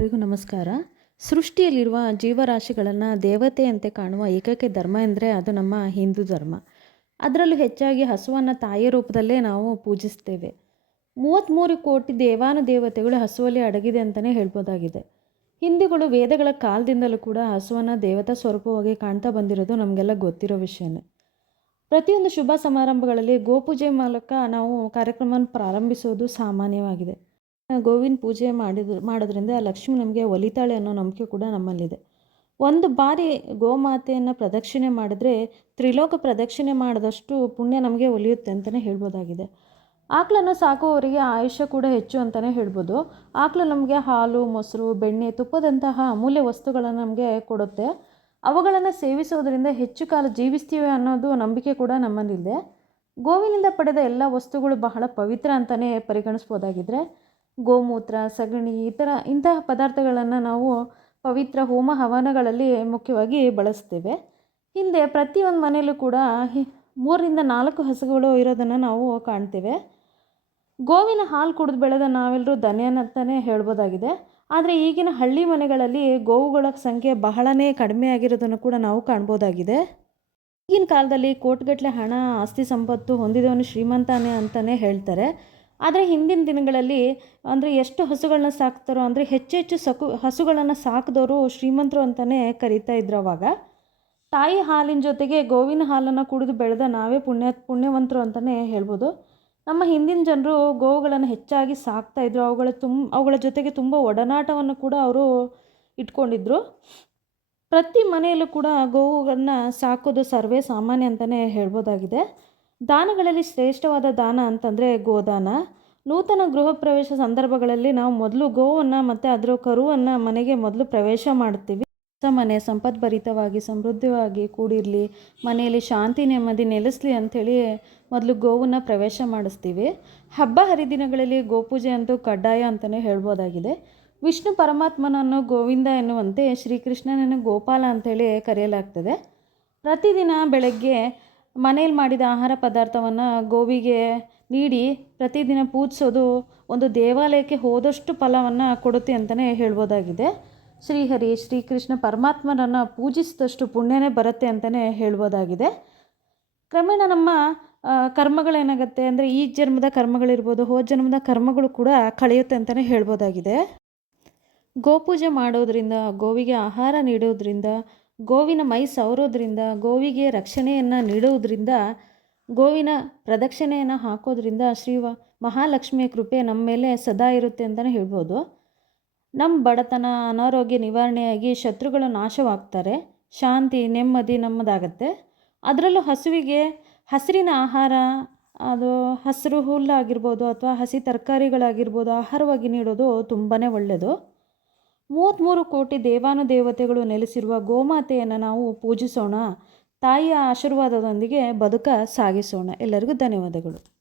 ಎಲ್ಲರಿಗೂ ನಮಸ್ಕಾರ. ಸೃಷ್ಟಿಯಲ್ಲಿರುವ ಜೀವರಾಶಿಗಳನ್ನು ದೇವತೆಯಂತೆ ಕಾಣುವ ಏಕೈಕ ಧರ್ಮ ಎಂದರೆ ಅದು ನಮ್ಮ ಹಿಂದೂ ಧರ್ಮ. ಅದರಲ್ಲೂ ಹೆಚ್ಚಾಗಿ ಹಸುವನ್ನು ತಾಯಿಯ ರೂಪದಲ್ಲೇ ನಾವು ಪೂಜಿಸ್ತೇವೆ. ಮೂವತ್ತ್ಮೂರು ಕೋಟಿ ದೇವಾನು ದೇವತೆಗಳು ಹಸುವಲ್ಲಿ ಅಡಗಿದೆ ಅಂತಲೇ ಹೇಳ್ಬೋದಾಗಿದೆ. ಹಿಂದೂಗಳು ವೇದಗಳ ಕಾಲದಿಂದಲೂ ಕೂಡ ಹಸುವನ್ನು ದೇವತಾ ಸ್ವರೂಪವಾಗಿ ಕಾಣ್ತಾ ಬಂದಿರೋದು ನಮಗೆಲ್ಲ ಗೊತ್ತಿರೋ ವಿಷಯನೇ. ಪ್ರತಿಯೊಂದು ಶುಭ ಸಮಾರಂಭಗಳಲ್ಲಿ ಗೋಪೂಜೆ ಮೂಲಕ ನಾವು ಕಾರ್ಯಕ್ರಮವನ್ನು ಪ್ರಾರಂಭಿಸೋದು ಸಾಮಾನ್ಯವಾಗಿದೆ. ಗೋವಿನ ಪೂಜೆ ಮಾಡಿದ, ಮಾಡೋದ್ರಿಂದ ಲಕ್ಷ್ಮಿ ನಮಗೆ ಒಲಿತಾಳೆ ಅನ್ನೋ ನಂಬಿಕೆ ಕೂಡ ನಮ್ಮಲ್ಲಿದೆ. ಒಂದು ಬಾರಿ ಗೋಮಾತೆಯನ್ನು ಪ್ರದಕ್ಷಿಣೆ ಮಾಡಿದ್ರೆ, ತ್ರಿಲೋಕ ಪ್ರದಕ್ಷಿಣೆ ಮಾಡಿದಷ್ಟು ಪುಣ್ಯ ನಮಗೆ ಒಲಿಯುತ್ತೆ ಅಂತಲೇ ಹೇಳ್ಬೋದಾಗಿದೆ. ಆಕಳನ್ನು ಸಾಕುವವರಿಗೆ ಆಯುಷ್ಯ ಕೂಡ ಹೆಚ್ಚು ಅಂತಲೇ ಹೇಳ್ಬೋದು. ಆಕಳು ನಮಗೆ ಹಾಲು, ಮೊಸರು, ಬೆಣ್ಣೆ, ತುಪ್ಪದಂತಹ ಅಮೂಲ್ಯ ವಸ್ತುಗಳನ್ನು ನಮಗೆ ಕೊಡುತ್ತೆ. ಅವುಗಳನ್ನು ಸೇವಿಸೋದ್ರಿಂದ ಹೆಚ್ಚು ಕಾಲ ಜೀವಿಸ್ತೀವಿ ಅನ್ನೋದು ನಂಬಿಕೆ ಕೂಡ ನಮ್ಮಲ್ಲಿದೆ. ಗೋವಿನಿಂದ ಪಡೆದ ಎಲ್ಲ ವಸ್ತುಗಳು ಬಹಳ ಪವಿತ್ರ ಅಂತಲೇ ಪರಿಗಣಿಸ್ಬೋದಾಗಿದ್ರೆ ಗೋಮೂತ್ರ, ಸಗಣಿ ಈ ಥರ ಇಂತಹ ಪದಾರ್ಥಗಳನ್ನು ನಾವು ಪವಿತ್ರ ಹೋಮ ಹವನಗಳಲ್ಲಿ ಮುಖ್ಯವಾಗಿ ಬಳಸ್ತೇವೆ. ಹಿಂದೆ ಪ್ರತಿಯೊಂದು ಮನೆಯಲ್ಲೂ ಕೂಡ ಹಿ- ಮೂರರಿಂದ ನಾಲ್ಕು ಹಸುಗಳು ಇರೋದನ್ನು ನಾವು ಕಾಣ್ತೇವೆ. ಗೋವಿನ ಹಾಲು ಕುಡಿದು ಬೆಳೆದ ನಾವೆಲ್ಲರೂ ಧನ್ಯನಂತಲೇ ಹೇಳ್ಬೋದಾಗಿದೆ. ಆದರೆ ಈಗಿನ ಹಳ್ಳಿ ಮನೆಗಳಲ್ಲಿ ಗೋವುಗಳ ಸಂಖ್ಯೆ ಬಹಳನೇ ಕಡಿಮೆ ಆಗಿರೋದನ್ನು ಕೂಡ ನಾವು ಕಾಣ್ಬೋದಾಗಿದೆ. ಈಗಿನ ಕಾಲದಲ್ಲಿ ಕೋಟ್ಗಟ್ಟಲೆ ಹಣ, ಆಸ್ತಿ ಸಂಪತ್ತು ಹೊಂದಿದವನು ಶ್ರೀಮಂತಾನೆ ಅಂತಲೇ ಹೇಳ್ತಾರೆ. ಆದರೆ ಹಿಂದಿನ ದಿನಗಳಲ್ಲಿ ಅಂದರೆ ಎಷ್ಟು ಹಸುಗಳನ್ನ ಸಾಕ್ತಾರೋ, ಅಂದರೆ ಹೆಚ್ಚೆಚ್ಚು ಸಕು, ಹಸುಗಳನ್ನು ಸಾಕಿದವರು ಶ್ರೀಮಂತರು ಅಂತಲೇ ಕರೀತಾ ಇದ್ರು ಅವಾಗ. ತಾಯಿ ಹಾಲಿನ ಜೊತೆಗೆ ಗೋವಿನ ಹಾಲನ್ನು ಕುಡಿದು ಬೆಳೆದ ನಾವೇ ಪುಣ್ಯ, ಪುಣ್ಯವಂತರು ಅಂತಲೇ ಹೇಳ್ಬೋದು. ನಮ್ಮ ಹಿಂದಿನ ಜನರು ಗೋವುಗಳನ್ನು ಹೆಚ್ಚಾಗಿ ಸಾಕ್ತಾ ಇದ್ರು. ಅವುಗಳ ತುಂಬ ಅವುಗಳ ಜೊತೆಗೆ ತುಂಬ ಒಡನಾಟವನ್ನು ಕೂಡ ಅವರು ಇಟ್ಕೊಂಡಿದ್ರು. ಪ್ರತಿ ಮನೆಯಲ್ಲೂ ಕೂಡ ಗೋವುಗಳನ್ನ ಸಾಕೋದು ಸರ್ವೇ ಸಾಮಾನ್ಯ ಅಂತಲೇ ಹೇಳ್ಬೋದಾಗಿದೆ. ದಾನಗಳಲ್ಲಿ ಶ್ರೇಷ್ಠವಾದ ದಾನ ಅಂತಂದರೆ ಗೋದಾನ. ನೂತನ ಗೃಹ ಪ್ರವೇಶ ಸಂದರ್ಭಗಳಲ್ಲಿ ನಾವು ಮೊದಲು ಗೋವನ್ನು ಮತ್ತು ಅದರ ಕರುವನ್ನು ಮನೆಗೆ ಮೊದಲು ಪ್ರವೇಶ ಮಾಡ್ತೀವಿ. ಹೊಸ ಮನೆ, ಸಂಪದ್ಭರಿತವಾಗಿ, ಸಮೃದ್ಧವಾಗಿ ಕೂಡಿರಲಿ, ಮನೆಯಲ್ಲಿ ಶಾಂತಿ, ನೆಮ್ಮದಿ ನೆಲೆಸಲಿ ಅಂಥೇಳಿ ಮೊದಲು ಗೋವನ್ನು ಪ್ರವೇಶ ಮಾಡಿಸ್ತೀವಿ. ಹಬ್ಬ ಹರಿದಿನಗಳಲ್ಲಿ ಗೋಪೂಜೆ ಅಂತೂ ಕಡ್ಡಾಯ ಅಂತಲೇ ಹೇಳ್ಬೋದಾಗಿದೆ. ವಿಷ್ಣು ಪರಮಾತ್ಮನನ್ನು ಗೋವಿಂದ ಎನ್ನುವಂತೆ ಶ್ರೀಕೃಷ್ಣನನ್ನು ಗೋಪಾಲ ಅಂಥೇಳಿ ಕರೆಯಲಾಗ್ತದೆ. ಪ್ರತಿದಿನ ಬೆಳಗ್ಗೆ ಮನೇಲಿ ಮಾಡಿದ ಆಹಾರ ಪದಾರ್ಥವನ್ನು ಗೋವಿಗೆ ನೀಡಿ ಪ್ರತಿದಿನ ಪೂಜಿಸೋದು ಒಂದು ದೇವಾಲಯಕ್ಕೆ ಹೋದಷ್ಟು ಫಲವನ್ನು ಕೊಡುತ್ತೆ ಅಂತಲೇ ಹೇಳ್ಬೋದಾಗಿದೆ. ಶ್ರೀಹರಿ, ಶ್ರೀಕೃಷ್ಣ ಪರಮಾತ್ಮನನ್ನು ಪೂಜಿಸಿದಷ್ಟು ಪುಣ್ಯನೇ ಬರುತ್ತೆ ಅಂತಲೇ ಹೇಳ್ಬೋದಾಗಿದೆ. ಕ್ರಮೇಣ ನಮ್ಮ ಕರ್ಮಗಳೇನಾಗುತ್ತೆ ಅಂದರೆ ಈ ಜನ್ಮದ ಕರ್ಮಗಳಿರ್ಬೋದು, ಹೋದ ಜನ್ಮದ ಕರ್ಮಗಳು ಕೂಡ ಕಳೆಯುತ್ತೆ ಅಂತಲೇ ಹೇಳ್ಬೋದಾಗಿದೆ. ಗೋಪೂಜೆ ಮಾಡೋದರಿಂದ, ಗೋವಿಗೆ ಆಹಾರ ನೀಡೋದ್ರಿಂದ ಗೋವಿನ ಮೈ ಸವರೋದ್ರಿಂದ, ಗೋವಿಗೆ ರಕ್ಷಣೆಯನ್ನು ನೀಡುವುದರಿಂದ, ಗೋವಿನ ಪ್ರದಕ್ಷಿಣೆಯನ್ನು ಹಾಕೋದ್ರಿಂದ ಶ್ರೀ ಮಹಾಲಕ್ಷ್ಮಿಯ ಕೃಪೆ ನಮ್ಮ ಮೇಲೆ ಸದಾ ಇರುತ್ತೆ ಅಂತಲೇ ಹೇಳ್ಬೋದು. ನಮ್ಮ ಬಡತನ, ಅನಾರೋಗ್ಯ ನಿವಾರಣೆಯಾಗಿ ಶತ್ರುಗಳು ನಾಶವಾಗ್ತಾರೆ. ಶಾಂತಿ, ನೆಮ್ಮದಿ ನಮ್ಮದಾಗತ್ತೆ. ಅದರಲ್ಲೂ ಹಸುವಿಗೆ ಹಸಿರಿನ ಆಹಾರ, ಅದು ಹಸಿರು ಹುಲ್ಲಾಗಿರ್ಬೋದು ಅಥವಾ ಹಸಿ ತರಕಾರಿಗಳಾಗಿರ್ಬೋದು, ಆಹಾರವಾಗಿ ನೀಡೋದು ತುಂಬಾ ಒಳ್ಳೆಯದು ಮೂವತ್ತ್ಮೂರು ಕೋಟಿ ದೇವಾನುದೇವತೆಗಳು ನೆಲೆಸಿರುವ ಗೋಮಾತೆಯನ್ನು ನಾವು ಪೂಜಿಸೋಣ. ತಾಯಿಯ ಆಶೀರ್ವಾದದೊಂದಿಗೆ ಬದುಕ ಸಾಗಿಸೋಣ. ಎಲ್ಲರಿಗೂ ಧನ್ಯವಾದಗಳು.